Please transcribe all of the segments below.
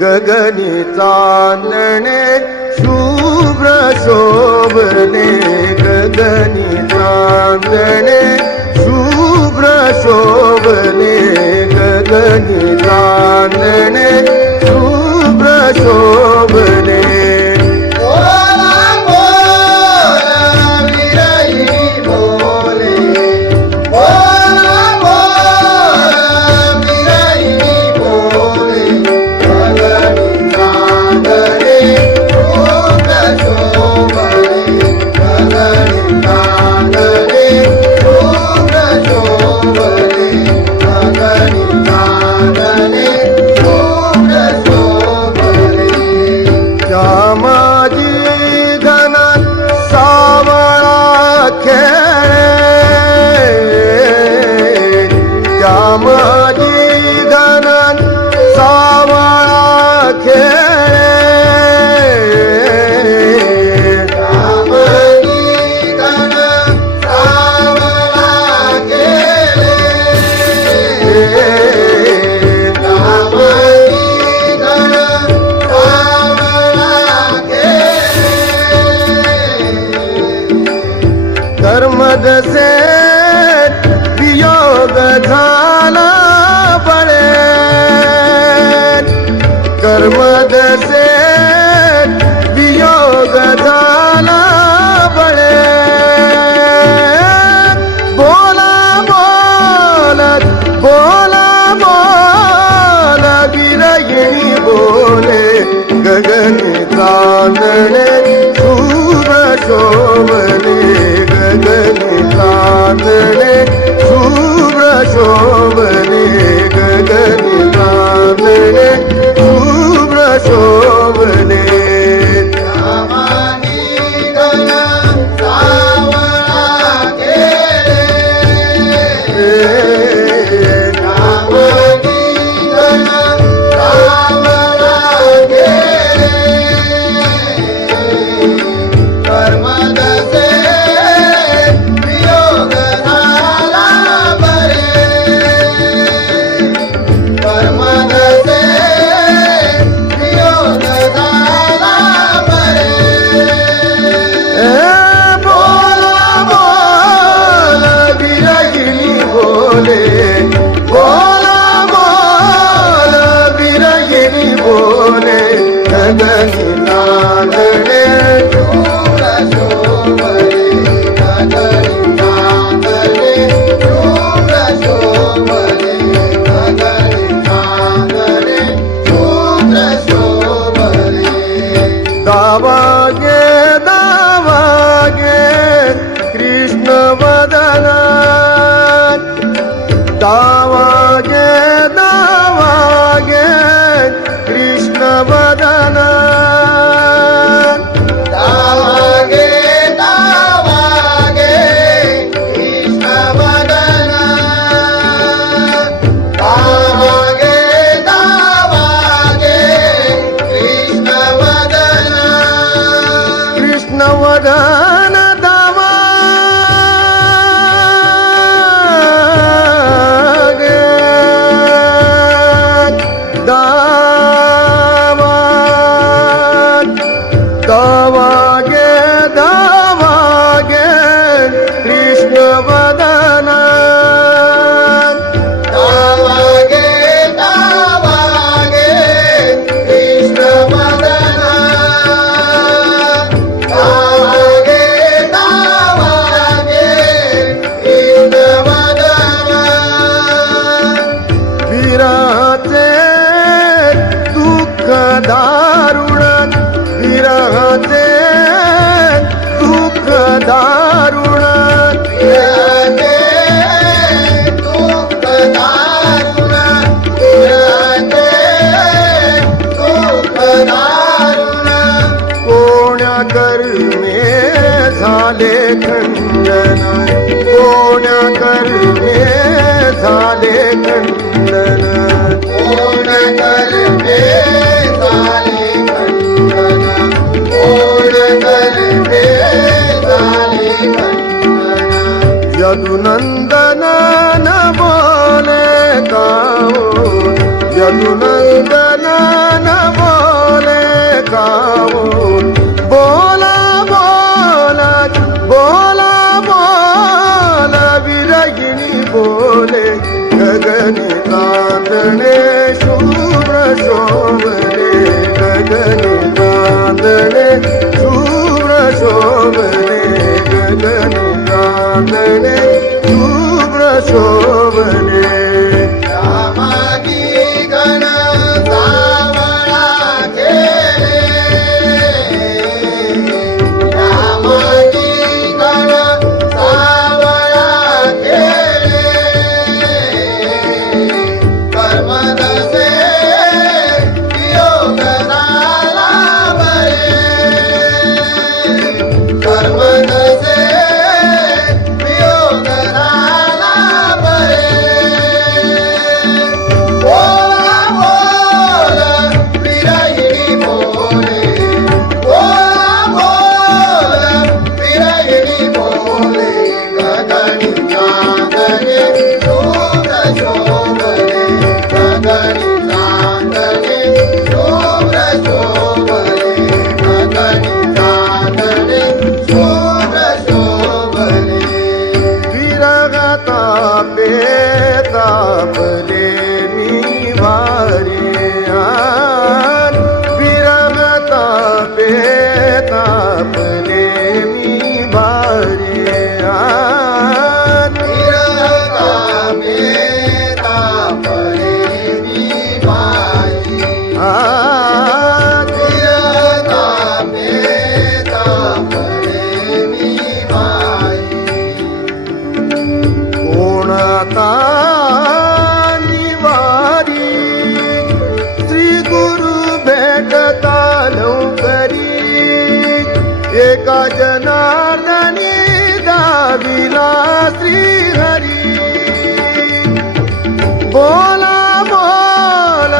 गगनी चांदणे शुभ्र शोभले गगनी चांदणे शुभ्र शोभले गगनी चांदणे शुभ्र शोभले कर्मद से वियोग झाला बळे कर्मद से वियोग झाला बळे बोला बोलत बोला बोला विरहिणी बोले गगनी चांदणे शुभ्र शोभले गगनी चांदणे शुभ्र शोभले गगनी चांदणे शुभ्र शोभले दावागे दावागे कृष्ण वदना दावागे दावागे कृष्ण वदना दावागे दावागे कृष्ण वदना दावागे दावागे कृष्ण वदना कृष्णवदन दावागे दावागे दावागे कृष्णवदन दावागे दावागे कृष्णवदन विरहाचे दुःख दारुण विरहाचे दुःख दारुण विरहाचे दुःख दारुण विरहाचे दुःख दारुण कोण्या कर्मे झाले खंडन कोण्या कर्मे झाले खंडन कोण कर्मे झाले खंडन कोण कर्मे झाले खंडन यदुनंदन न बोले काओ यदुनंदन न गगनी चांदणे शुभ्र शोभले गगनी चांदणे शुभ्र शोभले गगनी चांदणे शुभ्र शोभले श्यामागी गण सावळा खेळे श्यामागी गण सावळा खेळे कर्मदसे वियोग झाला बरे कर्मदसे वियोग झाला बरे बोला बोल विरहिणी बोले बोला बोल विरहिणी बोले गगनी चांदणे शुभ्र शोभले गगनी चांदणे शुभ्र शोभले गगनी चांदणे शुभ्र शोभले विरगता तापले मी वारे विरगता तापले मी वारे विरहता बेता परे मी बाई विरहता बेता परे मी बाई कोणता निवारी श्री गुरु भेटता लवकरी एका जनार्दनी दाविला श्री हरी बोला बोल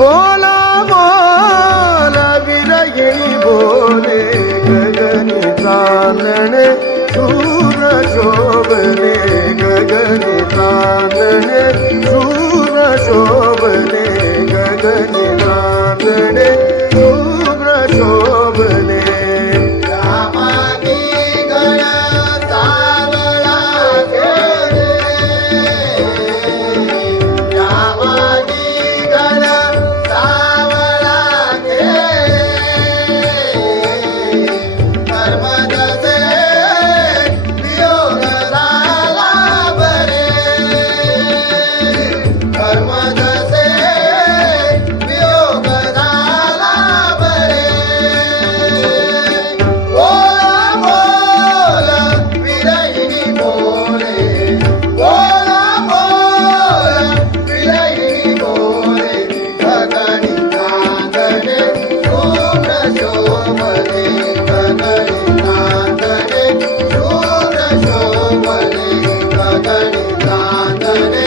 बोला बोल विरहिणी बोले गगनी चांदणे शुभ्र शोभले गगनी चांदणे शुभ्र शोभले गगनी चांदणे शुभ्र शोभले श्यामागी गण सावळा खेळे श्यामागी गण सावळा खेळे कर्मदसे वियोग झाला बरे कर्मदसे वियोग झाला बरे बोला बोल विरहिणी बोले बोला बोल विरहिणी बोले गगनी चांदणे शुभ्र शोभले गगनी चांदणे शुभ्र शोभले गगनी चांदणे